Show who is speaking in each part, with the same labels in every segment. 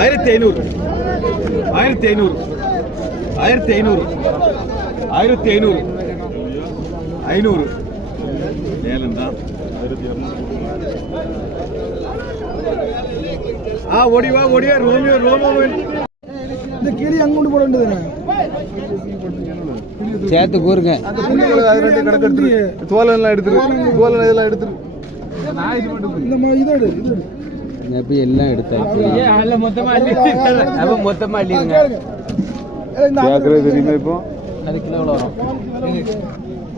Speaker 1: ஆயிரத்தி ஐநூறு. ஆயிரத்தி ஐநூறு. ஆயிரத்தி ஐநூறு. ஆயிரத்தி ஐநூறு. ஐநூறு. ஏலம் தான் ஆ ஓடிவா ஓடிவா ரோமியோ ரோமோ
Speaker 2: இந்த கிளி அங்கொண்டு போட வேண்டியதுண்ணே
Speaker 3: சேர்த்து கூறுங்க.
Speaker 1: தோலெல்லாம் எடுத்துரு. தோலெல்லாம் இதெல்லாம் எடுத்துரு.
Speaker 2: இந்த மாதிரி இதை எடு இதை எடு.
Speaker 3: எப்படி எல்லாம் எடுத்தாச்சு. மொத்தமா அப்ப மொத்தமா
Speaker 2: இந்த ஆளு
Speaker 1: கேட்கறது தெரியுமா இப்போ?
Speaker 3: அது கிலோ எவ்வளோ வரும்?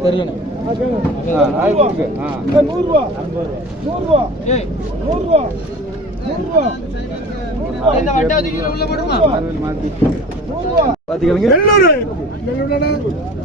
Speaker 3: தெரியல
Speaker 2: ஆ, கேளுங்க. ஏய், நூறுரூவா. நூறுரூவா. நூறுரூவா. நூறுரூவா. நூறுரூவா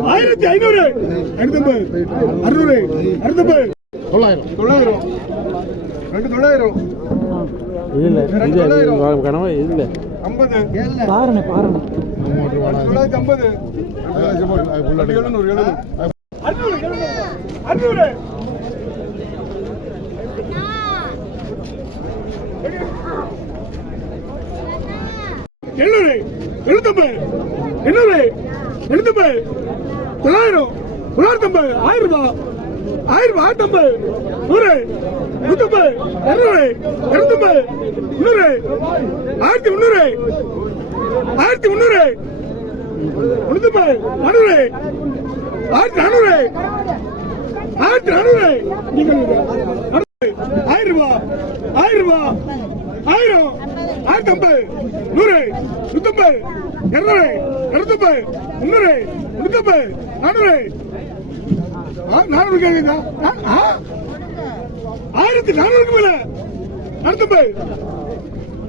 Speaker 2: ஆயிரத்தி ஐநூறு. ஐநூத்தம்பது அறுநூறு. அறுநூத்தம்பது தொள்ளாயிரம். தொள்ளாயிரம். ரெண்டு தொள்ளாயிரம்.
Speaker 3: கனவா? இல்ல
Speaker 2: ஐம்பது.
Speaker 3: பாருங்க பாருங்க.
Speaker 2: தொள்ளாயிரத்தி ஐம்பது. எழுநூறு எழுநூறு. அறுநூறு அறுநூறு. எண்ணூறு எழுநூத்தம்பது. எண்ணூறு. எழுநூத்தம்பது தொள்ளாயிரம் தொள்ளாயிரத்தி ஐம்பது ஆயிரம் ரூபாய் ஆயிரம் ரூபாய் ஆயிரத்தி ஐம்பது நூறு நூத்தம்பது இருநூறு இருநூத்தம்பது முன்னூறு ஆயிரத்தி முந்நூறு ஆயிரத்தி முன்னூறு முன்னூத்தம்பது நானூறு ஆயிரத்தி நானூறு ஆயிரத்தி நானூறு நீங்கள் ஆயிரம் ரூபாய் ஆயிரம் ரூபாய் ஆயிரம் ஆயிரத்தி ஐம்பது நூறு நூத்தம்பது இருநூறு இருநூத்தம்பது முன்னூறு முன்னூத்தம்பது நானூறு. ஆ, நானூறு ஆ? ஆயிரத்தி நானூறுக்கு மேல. நானூத்தம்பது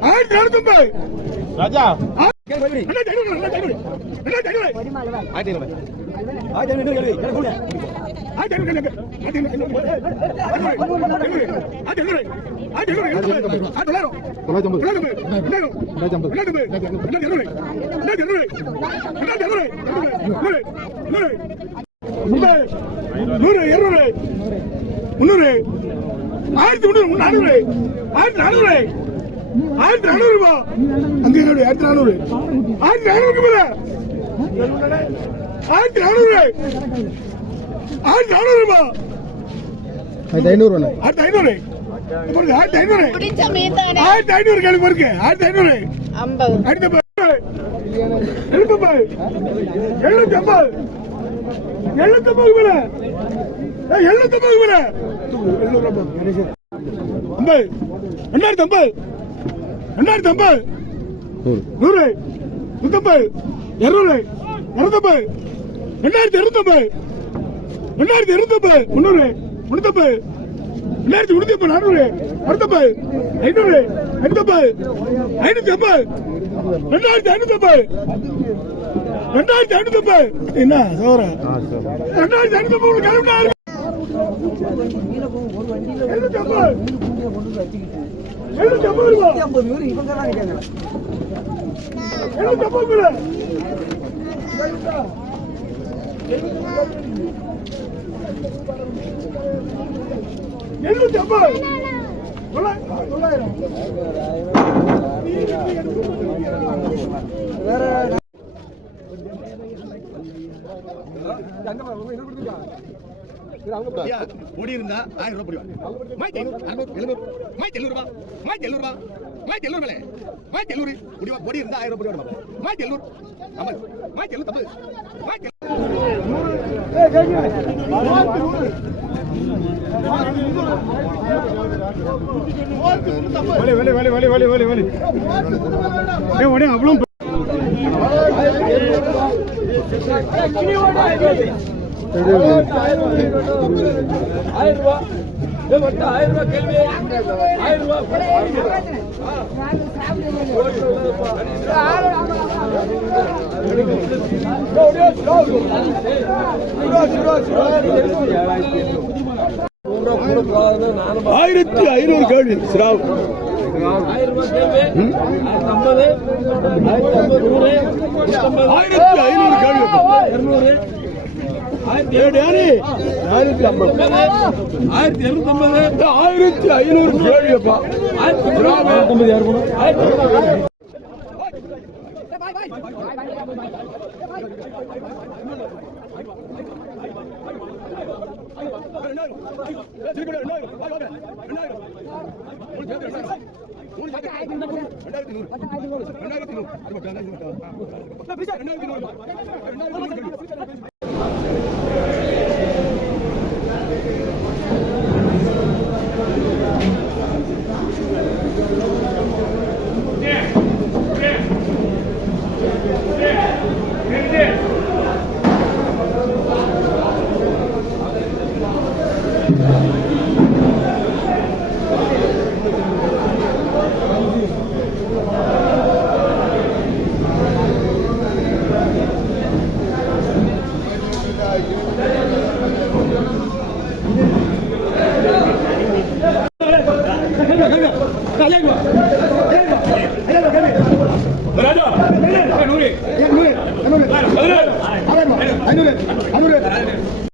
Speaker 2: ஆயிரத்தி நானூத்தம்பது
Speaker 1: ராஜா. ஆயிரத்தி ஐநூறு. ஆயிரத்தி ஐநூறு.
Speaker 2: ஆயிரத்தி ஐநூறு ஆயிரத்தி நூறு, இருநூறு, முந்நூறு, ஆயிரத்தி முந்நூறு, நானூறு, ஆயிரத்தி நானூறு, ஆயிரத்தி நானூறு ரூபாய். அங்கே என்னுடைய ஆயிரத்தி நானூறு ஆயிரத்தி நானூறுக்கு மேல ஆயிரத்தி நானூறு ஆயிரத்தி நானூறு ரூபாய்
Speaker 3: ஆயிரத்தி ஐநூறு
Speaker 2: ஆயிரத்தி ஐநூறு. ஆயிரத்தி ஐநூறு. ஆயிரத்தி ஐநூறு கேள்வி ஆயிரத்தி ஐநூறு.
Speaker 4: ஐம்பது.
Speaker 2: ஆயிரத்தி ஐம்பது எழுநூத்தி ஐம்பது எழுநூத்தி ஐம்பது எழுநூத்தி ஐம்பது மேல. ஏய், எழுநூத்தி ஐம்பது மேல. ஐம்பது ரெண்டாயிரத்தி ஐம்பது. ரெண்டாயிரத்தி ஐம்பது நூறு. நூத்தம்பது. இருநூறு. இருநூத்தம்பது. ரெண்டாயிரத்தி இருநூத்தம்பது. ரெண்டாயிரத்தி இருநூத்தம்பது முந்நூறு முன்னூத்தம்பது. ரெண்டாயிரத்தி முன்னூத்தி ஐம்பது நானூறு அறுநூத்தம்பது ஐநூறு ஐநூத்தம்பது. ஐநூத்தி ஐம்பது ரெண்டாயிரத்தி ஐநூத்தி ஐம்பது ரெண்டாயிரத்தி ஐநூத்தி ஐம்பது என்ன சோற? ரெண்டாயிரத்தி ஐநூத்தி ஐம்பது கிளம்பினா எழுநூத்தி ஐம்பது எழுநூத்தி ஐம்பது ரூபாய் எழுநூத்தி ஐம்பது ரூபாய் எழுநூத்தி ஐம்பது தொள்ளாயிரம் தொள்ளாயிரம்
Speaker 1: ஓடி இருந்தா ஆயிரம் ரூபாய் போடுவா மாயிரத்தி ஐநூறு அறுநூறு எழுநூறு மாயிரத்தி எழுநூறு ரூபா மாயிரத்தி எழுநூறு ரூபா மாயிரத்தி எழுநூறு மேலே. மாய் எழுநூறு முடிவா ஓடி இருந்தா ஆயிரம் ரூபாய் போடுவா மாயிரத்தி எழுநூறு ஐம்பது மாயிரத்தி எழுநூத்தி ஐம்பது
Speaker 2: வலி அவ்வளோ ஆயிரம் ரூபாய் ஆயிரம் ரூபாய் கேள்வி. ஆயிரம் ரூபாய்.
Speaker 1: ஆயிரத்தி ஐநூறு கேள்வி ஸ்ராவ் ஆயிரத்தி ஐநூறு கேள்வி. ஆயிரத்தி ஏழு யானை ஆயிரத்தி ஐம்பது. ஆயிரத்தி எழுநூத்தி ஐம்பது ஆயிரத்தி ஐநூறு கேள்விப்பா ஆயிரத்தி தொள்ளாயிரத்தி ஐம்பது. ஆயிரத்தி ரெண்டாயிரத்தி நூறு. ரெண்டாயிரத்தி நூறு. Galego, Galego, Galego.